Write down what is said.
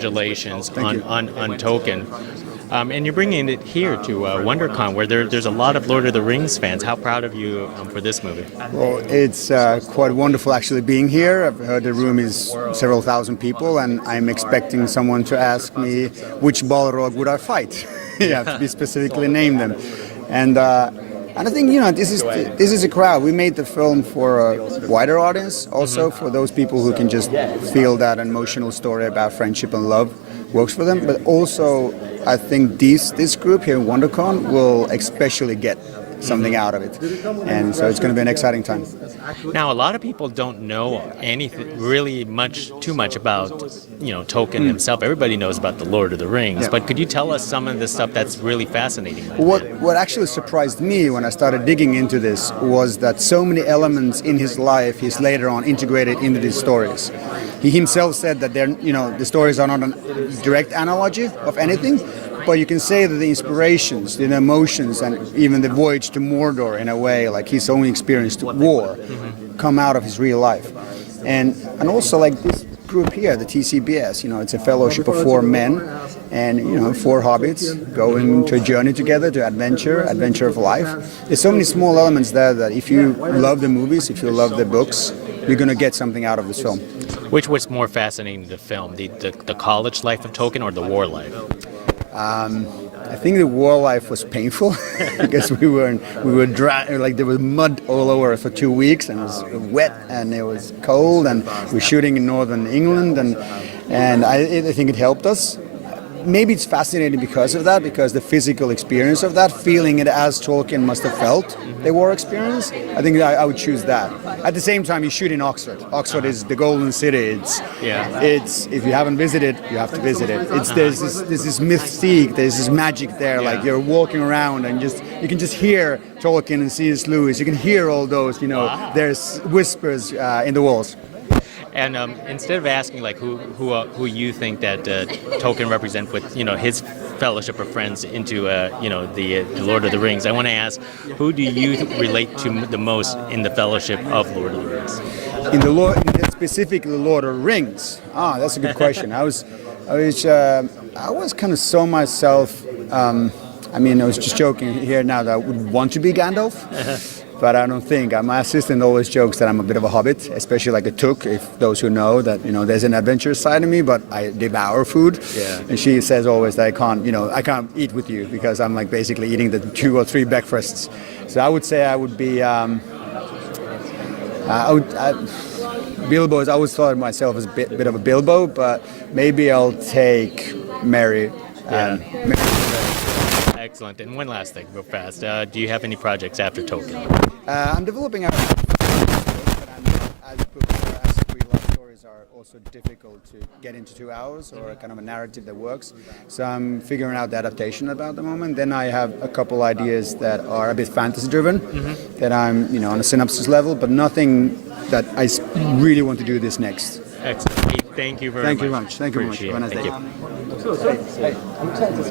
congratulations you. on Tolkien. And you're bringing it here to WonderCon, where there's a lot of Lord of the Rings fans. How proud of you for this movie? Well, it's quite wonderful actually being here. I've heard the room is several thousand people, and I'm expecting someone to ask me which Balrog would I fight. You have to be specifically name them. And I think, this is a crowd. We made the film for a wider audience, also for those people who can just feel that emotional story about friendship and love works for them. But also, I think this group here in WonderCon will especially get something out of it, and so it's going to be an exciting time. Now, a lot of people don't know anything really too much about Tolkien himself. Everybody knows about the Lord of the Rings, but could you tell us some of the stuff that's really fascinating? What actually surprised me when I started digging into this was that so many elements in his life he's later on integrated into these stories. He himself said that the stories are not a direct analogy of anything, but you can say that the inspirations, the emotions, and even the voyage to Mordor, in a way, like his own experience to war, come out of his real life. And also like this group here, the TCBS, it's a fellowship of 4 men and 4 hobbits going to a journey together to adventure of life. There's so many small elements there that if you love the movies, if you love the books, you're going to get something out of this film. Which was more fascinating, the film, the college life of Tolkien or the war life? I think the war life was painful because we were dry, like there was mud all over for 2 weeks, and it was wet and it was cold, and we're shooting in northern England, and I think it helped us. Maybe it's fascinating because of that, because the physical experience of that, feeling it as Tolkien must have felt the war experience. I think I would choose that. At the same time, you shoot in Oxford. Oxford is the golden city. It's if you haven't visited, you have to visit it. There's this mystique, there's this magic there. Like you're walking around and you can just hear Tolkien and C.S. Lewis. You can hear all those. There's whispers in the walls. And instead of asking like who you think that Tolkien represents with his fellowship of friends into the Lord of the Rings, I want to ask, who do you relate to the most in the fellowship of Lord of the Rings? Specifically Lord of the Rings. That's a good question. I was kind of saw myself. I was just joking here now that I would want to be Gandalf. But I don't think. My assistant always jokes that I'm a bit of a hobbit, especially like a Took, if those who know that, there's an adventurous side of me, but I devour food. Yeah. And she says always that I can't eat with you because I'm like basically eating the 2 or 3 breakfasts. So I would say I would be, Bilbo. I always thought of myself as a bit of a Bilbo, but maybe I'll take Merry. Excellent. And one last thing, real fast. Do you have any projects after Tolkien? I'm developing as three love stories are also difficult to get into 2 hours or kind of a narrative that works. So I'm figuring out the adaptation about the moment. Then I have a couple ideas that are a bit fantasy-driven, that I'm on a synopsis level, but nothing that I really want to do this next. Excellent. Thank you very much. Thank you very much. Thank you very much. Have a nice day. Thank you.